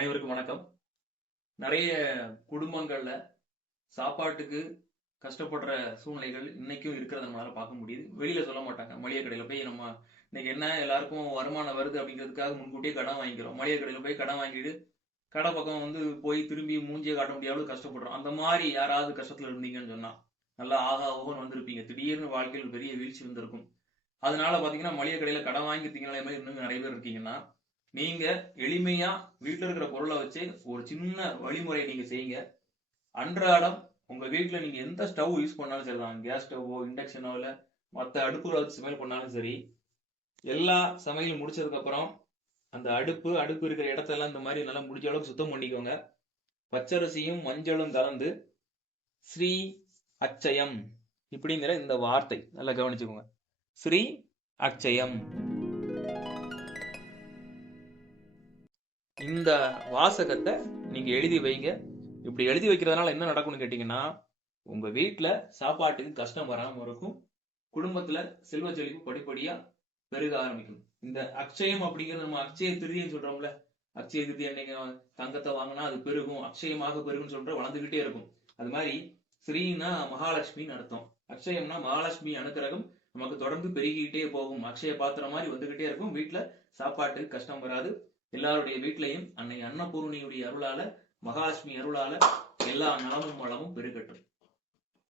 அனைவருக்கும் வணக்கம். நிறைய குடும்பங்கள்ல சாப்பாட்டுக்கு கஷ்டப்படுற சூழ்நிலைகள் இன்னைக்கும் இருக்கிறத நம்மளால பார்க்க முடியுது. வெளியில சொல்ல மாட்டாங்க. மளிகை கடையில போய் நம்ம இன்னைக்கு என்ன எல்லாருக்கும் வருமானம் வருது அப்படிங்கிறதுக்காக முன்கூட்டியே கடன் வாங்கிக்கிறோம். மளிகை கடையில போய் கடன் வாங்கிட்டு கடை பக்கம் போய் திரும்பி மூஞ்சியை காட்ட முடியாத கஷ்டப்படுறோம். அந்த மாதிரி யாராவது கஷ்டத்துல இருந்தீங்கன்னு சொன்னா நல்லா ஆகா ஓகோன்னு வந்திருப்பீங்க. திடீர்னு வாழ்க்கையில் பெரிய வீழ்ச்சி வந்திருக்கும். அதனால பாத்தீங்கன்னா மளிகை கடையில கடன் வாங்கி திங்கிற மாதிரி இன்னும் நிறைய பேர் இருக்கீங்கன்னா நீங்க எளிமையா வீட்டுல இருக்கிற பொருளை வச்சு ஒரு சின்ன வழிமுறை நீங்க செய்யுங்க. அன்றாடம் உங்க வீட்டுல நீங்க எந்த ஸ்டவ் யூஸ் பண்ணாலும் சரிதான், கேஸ் ஸ்டவ்வோ இண்டக்ஷனோ இல்ல மத்த அடுப்புகளை வச்சு சமையல் பண்ணாலும் சரி, எல்லா சமையல் முடிச்சதுக்கு அப்புறம் அந்த அடுப்பு இருக்கிற இடத்தெல்லாம் இந்த மாதிரி நல்லா முடிஞ்ச அளவுக்கு சுத்தம் பண்ணிக்கோங்க. பச்சரிசியும் மஞ்சளும் கலந்து ஸ்ரீ அச்சயம் இப்படிங்கிற இந்த வார்த்தை நல்லா கவனிச்சுக்கோங்க. ஸ்ரீ அச்சயம் இந்த வாசகத்தை நீங்க எழுதி வைங்க. இப்படி எழுதி வைக்கிறதுனால என்ன நடக்கும்னு கேட்டீங்கன்னா உங்க வீட்டுல சாப்பாட்டுக்கு கஷ்டம் வராம இருக்கும். குடும்பத்துல செல்வ செழிப்பு படிப்படியா பெருக ஆரம்பிக்கும். இந்த அக்ஷயம் அப்படிங்கிறது நம்ம அக்ஷய திருதின்னு சொல்றோம்ல, அக்ஷய திருதி அன்னைக்கு தங்கத்தை வாங்கினா அது பெருகும், அக்ஷயமாக பெருகுன்னு சொல்ற வளர்ந்துகிட்டே இருக்கும். அது மாதிரி ஸ்ரீனா மகாலட்சுமின்னு அர்த்தம், அக்ஷயம்னா மகாலட்சுமி அனுக்கிரகம் நமக்கு தொடர்ந்து பெருகிக்கிட்டே போகும். அக்ஷய பாத்திரம் மாதிரி வந்துகிட்டே இருக்கும். வீட்டுல சாப்பாட்டுக்கு கஷ்டம் வராது. எல்லாருடைய வீட்லையும் அன்னை அன்னபூர்ணியுடைய அருளால, மகாலட்சுமி அருளால எல்லா நலமும் வளமும் பெருகட்டும்.